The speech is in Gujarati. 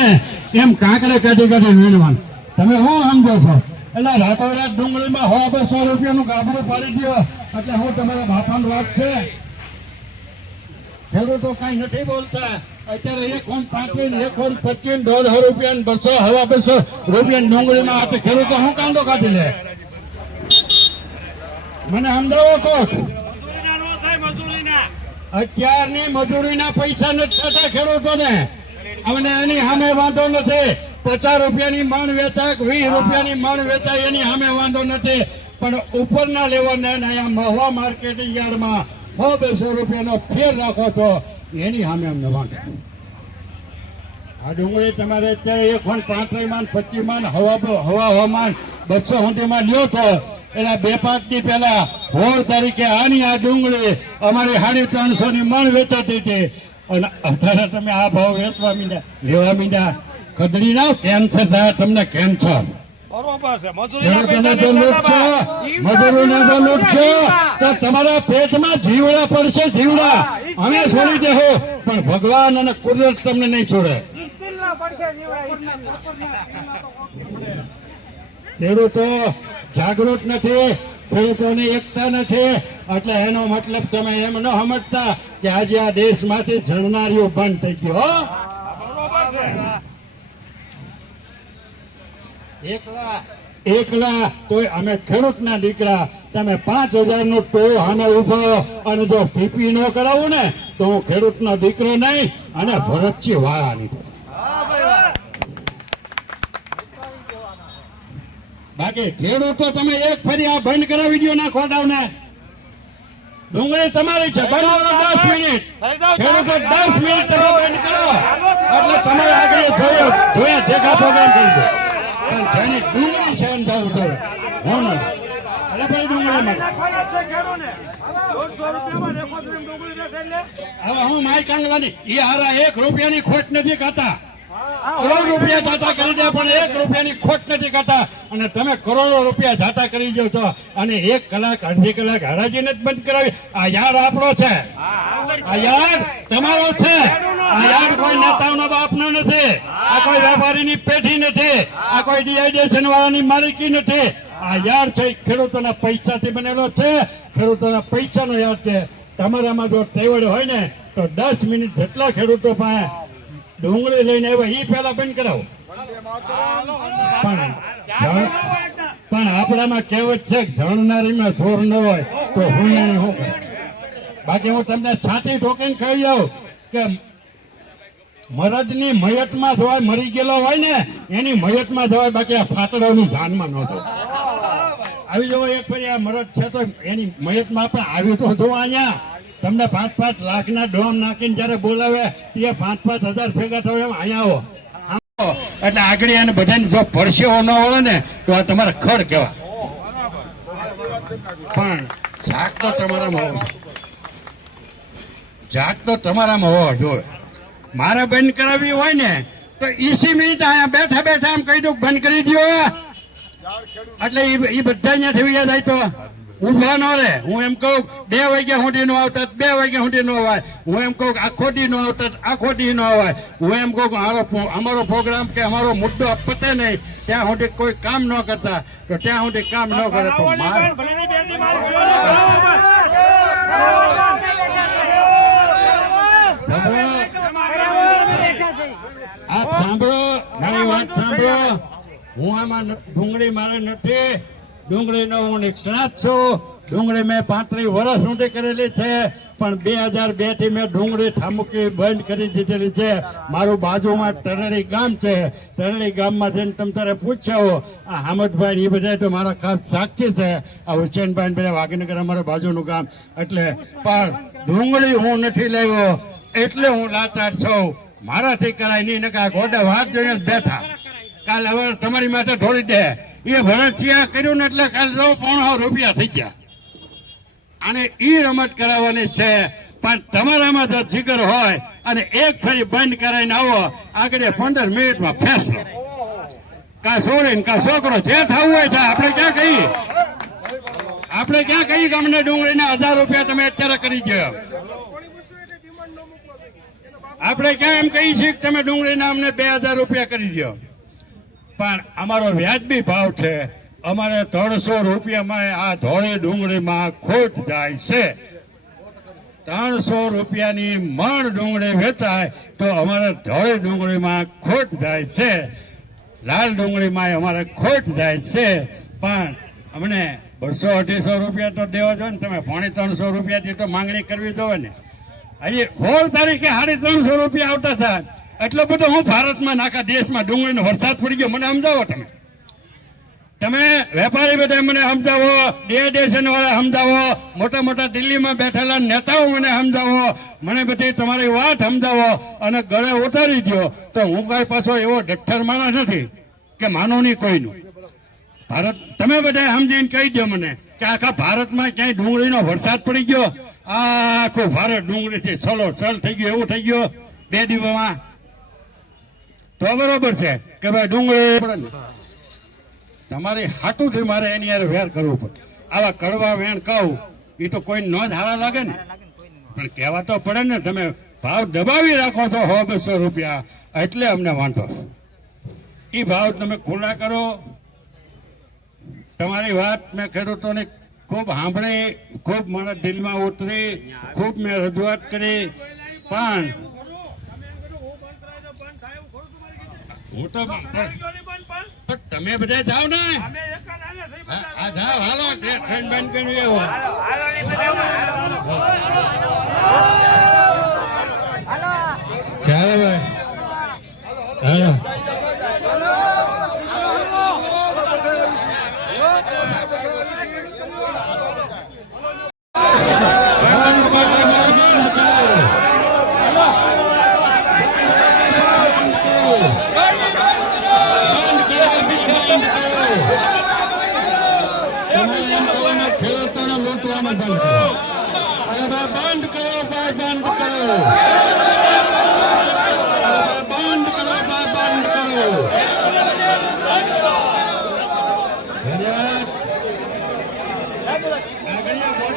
ને એમ કાંકરે કાઢી કાઢી વીણવાનું તમે શું સમજો છો? એટલે રાતોરાત ડુંગળીમાં હો બસો રૂપિયાનું ગાબડું પાડી દો એટલે હું તમારા બાપાનું વાત છે. ખેડૂતો કઈ નથી બોલતા. અત્યારે એક ઓન પાંત્રીસ એક ઓન પચીસ દોઢ રૂપિયા ને બસો હવા બસો રૂપિયા ડુંગળીમાં આપે ખેડૂતો શું કાંદો કાઢી લે? મને સમજાવો કોક અત્યારની મજૂરીના પૈસા નથી થતા ખેડૂતોને. અમને એની સામે વાંધો નથી. પચાસ રૂપિયાની મણ વેચાય, વીસ રૂપિયાની મણ વેચાય, એની સામે વાંધો નથી. પણ ઉપરના લેવલને અહીંયા મહુવા માર્કેટિંગ યાર્ડમાં સો બેસો રૂપિયાનો ફેર રાખો છો એની સામે અમને વાંધો આ ડુંગળી તમારે અત્યારે એક વન પાંત્રીસ માન પચીસ માન હવા હવા હવામાન બસો સુધીમાં લ્યો છો એટલે બે પાંચ દી પહેલા હોળ તરીકે આની આ ડુંગળી અમારી સાડી ત્રણસો ની મણ વેચાતી હતી. અને અત્યારે તમે આ ભાવ વેચવા મીંડ્યા લેવા મીંડ્યા. ખદડી ના કેન્સર થાય તમને કેન્સર તમારા પેટમાં જીવડા પડશે જીવડા. અમે છોડી દેહો પણ ભગવાન અને કુદરત તમને નહીં છોડે. ખેડૂતો જાગૃત નથી. ખેડૂતોની એકતા નથી. એટલે એનો મતલબ તમે એમ ન સમજતા કે આજે આ દેશમાંથી જણનારીઓ બંધ થઈ ગયો એકલા એકલા કોઈ, અમે ખેડૂતના દીકરા, તમે પાંચ હજાર નો ટોળ સામે ઊભો અને જો પીપી ન કરાવું ને, તો હું ખેડૂતનો દીકરો નહીં, અને ભરતજી વાળા નીકળું બાકી ખેડૂતો તમે એક ફરી આ બંધ કરાવી દો ના ખોટાવને ડુંગળી તમારી છે. બંધ કરો દસ મિનિટ. ખેડૂતો દસ મિનિટ તમે બંધ કરો. એટલે તમારે આગળ જોયો જોયા જેગા પ્રોગ્રામ કરી દો. પણ જેની ડુંગળી છે એમ જવું જોઈએ હું એટલે ભાઈ ડુંગળી હવે હું માય કાંગવાની એ હારા એક રૂપિયાની ખોટ નથી ખાતા. કરોડ રૂપિયા જાતા કરી દે, પણ એક રૂપિયાની ખોટ નથી કરતા. અને તમે કરોડો રૂપિયા જાતા કરી દો છો. અને એક કલાક, અડધી કલાક હરાજી નથી બંધ કરાવી. આ યાર આપણો છે. આ યાર તમારો છે. આ યાર કોઈ નેતાઓનો બાપનો નથી. આ કોઈ વેપારીની પેઢી નથી. આ કોઈ ડિહાઇડ્રેશન વાળાની માલિકી નથી. આ યાર છે ખેડૂતોના પૈસાથી બનેલો છે. ખેડૂતોના પૈસાનો યાર છે. તમારામાં જો ટેવડ હોય ને, તો દસ મિનિટ જેટલા ખેડૂતો પાસે ડુંગળી લઈને આવ્યા એ પેલા બંધ કરાવો. પણ આપણામાં કહેવત છે જણનારીમાં છોર ન હોય તો હું બાકી હું તમને છાતી ઠોકીને કહી જાઉં કે મરદની મયતમાં જોવાય, મરી ગયેલો હોય ને, એની મયતમાં જોવાય, બાકી આ ફાતડાની જાનમાં ન આવી જવો એક ફરી આ મરદ છે તો એની મયતમાં આપણે આવ્યું તો જો અહીંયા. તમને પાંચ પાંચ લાખના ડોમ નાખીને જ્યારે બોલાવે, એ પાંચ પાંચ હજાર ભેગા થયો એમ અહીંયા આવો. એટલે આગળ એને બધાને જો પરસેવો ન હોય ને, તો આ તમારે ખડ કેવા પણ જાગ તો તમારામાં હોવો જાગ તો તમારામાં હોવો જોઈએ. મારે બંધ કરાવવી હોય ને, તો ઈસી મિનિટ અહીંયા બેઠા બેઠા એમ કહી દઉં બંધ કરી દો એટલે એ બધા અહીંયા થઈ જાય તો. ઊભા ન રહે હું એમ કહું બે વાગ્યા સુધી નો આવતા બે વાગ્યા સુધી નો અવાય. હું એમ કહું આખો દી નો આવતા આખો દી નો અવાય. હું એમ કહું મારો અમારો અમારો પ્રોગ્રામ કે અમારો મુદ્દો પતે નહીં ત્યાં સુધી કોઈ કામ ન કરતા. તો ત્યાં સુધી કામ ન કરે તો માર આ સાંભળો મારી વાત સાંભળો. હું આમાં ડુંગળી મારે નથી. ડુંગળીનો હું નિષ્ણાત છું. ડુંગળી મેં પાંત્રીસ વર્ષ સુધી કરેલી છે, પણ બે હજાર બેથી મેં ડુંગળી ઠામુકી બંધ કરી દીધેલી છે. મારું બાજુમાં તરણી ગામ છે. તરણી ગામમાં જઈને તમે તારે પૂછ્યો, આ હામદભાઈ એ બધા તો મારા ખાસ સાક્ષી છે. આ હુસેનભાઈ બધા વાઘનગર અમારા બાજુનું ગામ. એટલે પણ ડુંગળી હું નથી લેવો, એટલે હું લાચાર છું. મારાથી કરાય નહીં નકા ગોડા વાત જોઈને બેઠા. કાલ હવે તમારી માટે ઢોળી દે. એ ભરતસિંહ કર્યું ને એટલે કાલ લો પોણો રૂપિયા થઈ ગયા. અને એ રમત કરાવવાની છે, પણ તમારામાં જો જીગર હોય અને એક ફરી બંધ કરાવીને આવો, આગળ પંદર મિનિટમાં ફેસલો. કા છોડી ને કા છોકરો જે થવું હોય છે, આપણે ક્યાં કહીએ? આપણે ક્યાં કહીએ કે અમને ડુંગળીના હજાર રૂપિયા તમે અત્યારે કરી ગયો? આપણે ક્યાં એમ કહીએ છીએ કે તમે ડુંગળીના અમને બે હજાર રૂપિયા કરી દો પણ અમારો વ્યાજબી ભાવ છે. અમારે ત્રણસો રૂપિયામાં આ ધોળી ડુંગળીમાં ખોટ જાય છે. ત્રણસો રૂપિયાની મણ ડુંગળી વેચાય તો અમારે ધોળી ડુંગળીમાં ખોટ જાય છે. લાલ ડુંગળીમાં અમારે ખોટ જાય છે. પણ અમને બસો અઢીસો રૂપિયા તો દેવા જોઈએ ને તમે. પોણી ત્રણસો રૂપિયાથી તો માંગણી કરવી જોઈએ ને. હજી સોળ તારીખે સાડી ત્રણસો રૂપિયા આવતા હતા. એટલો બધો હું ભારતમાં નાખા દેશમાં ડુંગળીનો વરસાદ પડી ગયો. મને સમજાવો તમે. તમે વેપારી બધા મને સમજાવો ડેશન વાળા સમજાવો, મોટા મોટા દિલ્હીમાં બેઠેલા નેતાઓ મને સમજાવો, મને બધી તમારી વાત સમજાવો અને ગળે ઉતારી દો તો હું કઈ પાછો એવો ડઠ્ઠર માણસ નથી કે માનો નહીં કોઈનું. ભારત, તમે બધા સમજીને કહી દો મને કે આખા ભારતમાં ક્યાંય ડુંગળીનો વરસાદ પડી ગયો? આખું ભારત ડુંગળીથી સલો સલ થઈ ગયો, એવું થઈ ગયું? બે દિવસમાં તો બરોબર છે કે ભાઈ ડુંગળી તમારી હાટુથી મારે એની યાર વેર કરવું પડે. આવા કડવા વેણ કહું એ તો કોઈ ન ધારા લાગે ને. પણ કહેવા તો પડે ને, તમે ભાવ દબાવી રાખો છો સો બસો રૂપિયા. એટલે અમને વાંધો. એ ભાવ તમે ખુલ્લા કરો. તમારી વાત મેં ખેડૂતોને ખૂબ સાંભળી, ખૂબ મારા દિલમાં ઉતરી, ખૂબ મેં રજૂઆત કરી. પણ તમે એમ કીધું, હું બંધ કરાવી દઉં, બંધ થાય એવું ખરું તમારી કીધું? હું તો તમે બધા જાઓ ને. બધા. જાઓ હાલો ટ્રે- ટ્રેન બંધ કરી આવો ચાલો ભાઈ. હાલો. बंदि कयो बैग बंदि कयो